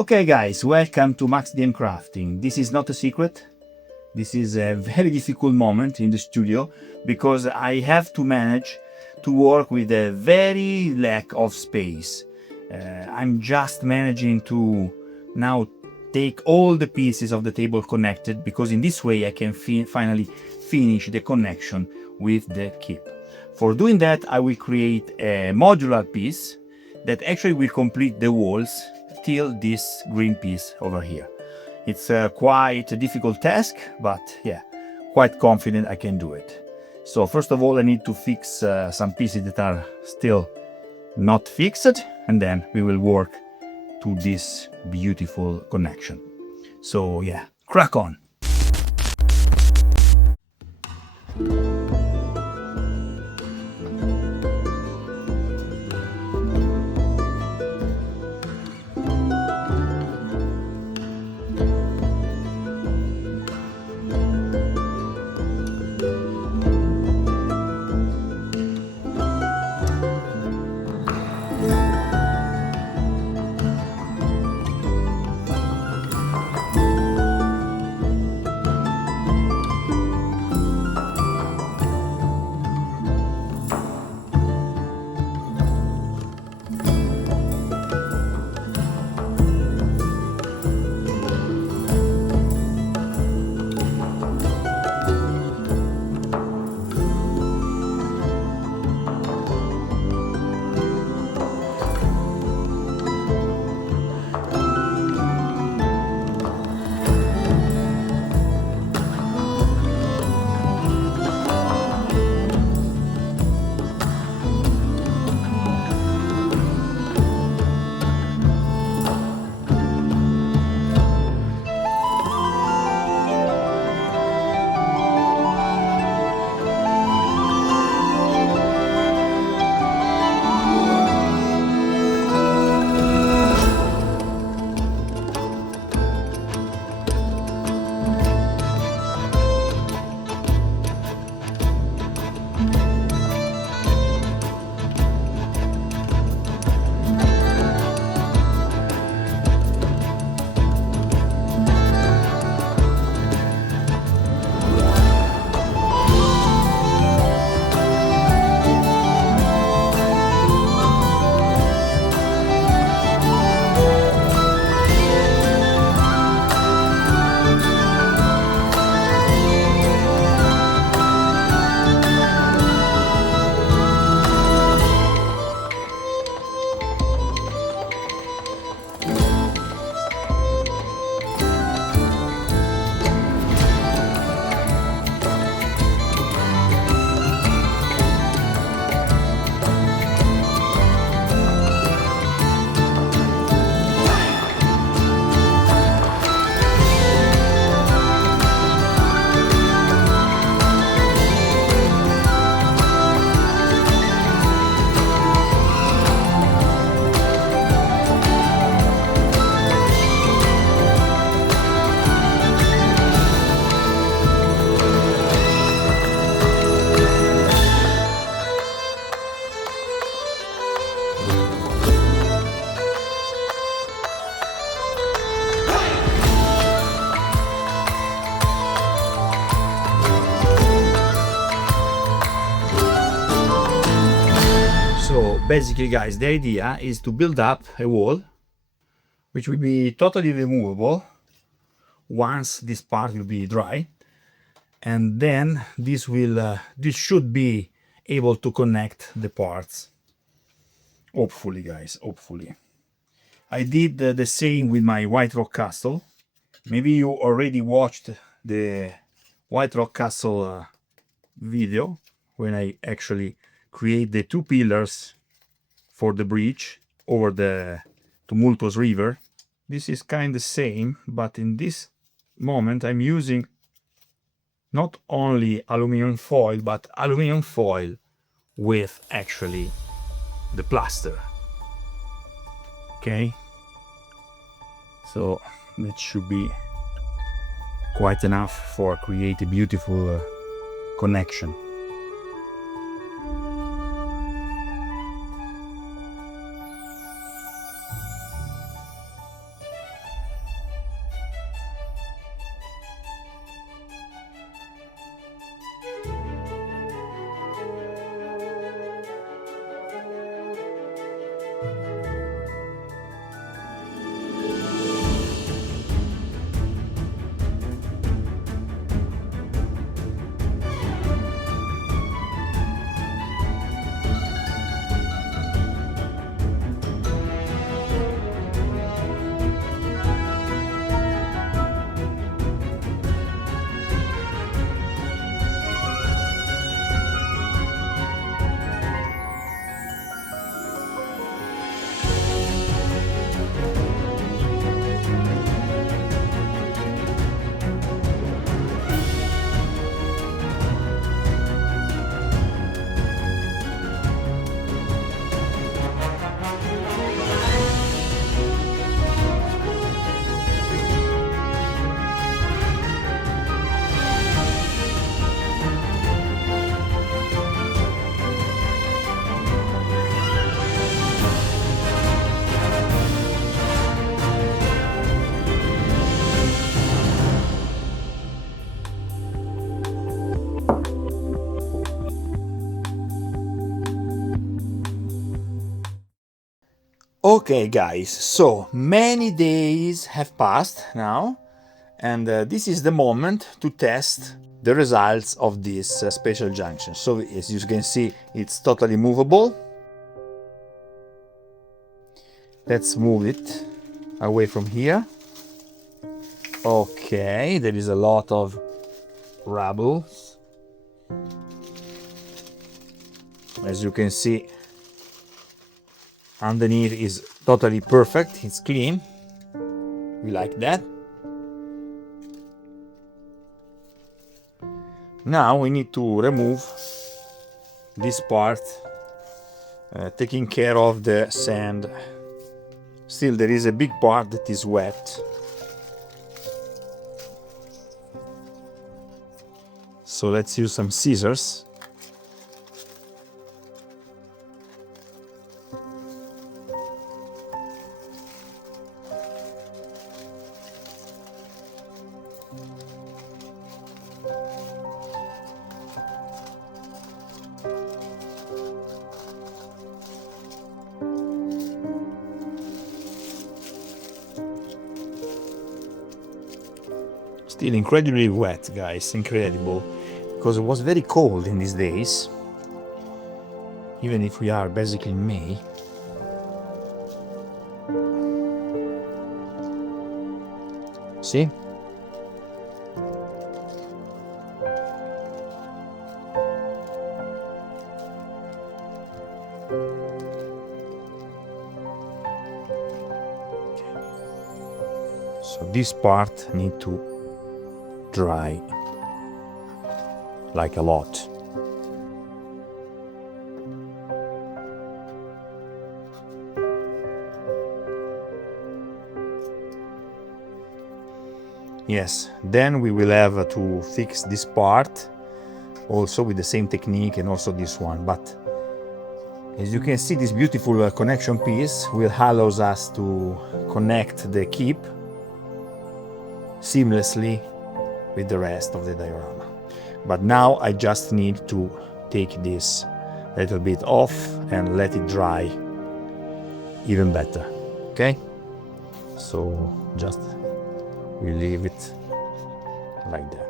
Okay guys, welcome to maxdmcrafting. This is not a secret. This is a very difficult moment in the studio because I have to manage to work with a very lack of space. I'm just managing to now take all the pieces of the table connected, because in this way I can finally finish the connection with the keep. For doing that, I will create a modular piece that actually will complete the walls till this green piece over here. It's quite a difficult task, but yeah, quite confident I can do it. So first of all, I need to fix some pieces that are still not fixed, and then we will work to this beautiful connection. So yeah, crack on. So basically guys, the idea is to build up a wall which will be totally removable once this part will be dry, and then this should be able to connect the parts, hopefully guys, hopefully. I did the same with my White Rock Castle. Maybe you already watched the White Rock Castle video when I actually create the two pillars for the bridge over the tumultuous river. This is kind of the same, but in this moment I'm using not only aluminum foil, but aluminum foil with actually the plaster. Okay, so that should be quite enough for create a beautiful connection. Okay guys, so many days have passed now, and this is the moment to test the results of this special junction. So as you can see, it's totally movable. Let's move it away from here. Okay, there is a lot of rubble. As you can see, underneath is totally perfect, it's clean. We like that. Now we need to remove this part, taking care of the sand. Still there is a big part that is wet. So let's use some scissors. Still incredibly wet, guys, incredible, because it was very cold in these days, even if we are basically in May. See? So this part need to dry like a lot. Yes, then we will have to fix this part also with the same technique, and also this one. But as you can see, this beautiful connection piece will allow us to connect the keep seamlessly with the rest of the diorama. But now I just need to take this a little bit off and let it dry even better. Okay, so just we leave it like that.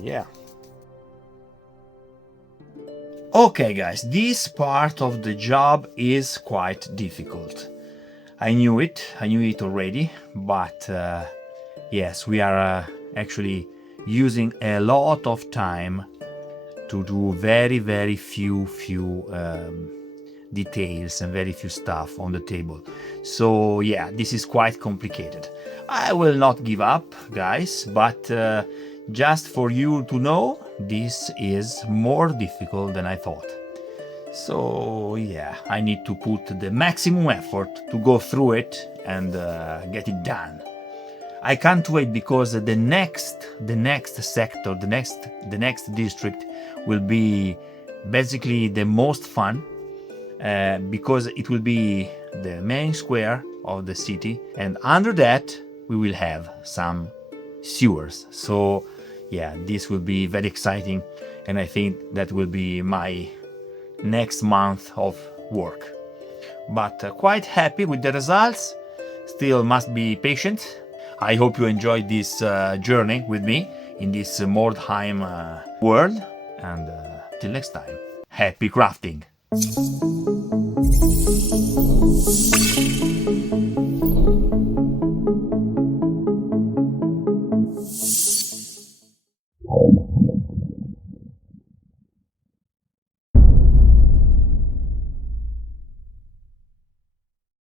Yeah. Okay guys, this part of the job is quite difficult. I knew it already, but yes, we are actually using a lot of time to do very few details and very few stuff on the table. So yeah, this is quite complicated. I will not give up, guys, but just for you to know, this is more difficult than I thought. So yeah, I need to put the maximum effort to go through it and get it done. I can't wait, because the next sector, the next district will be basically the most fun, because it will be the main square of the city, and under that we will have some sewers. So yeah, this will be very exciting, and I think that will be my next month of work. But quite happy with the results. Still must be patient. I hope you enjoyed this journey with me in this Mordheim world, and till next time, happy crafting!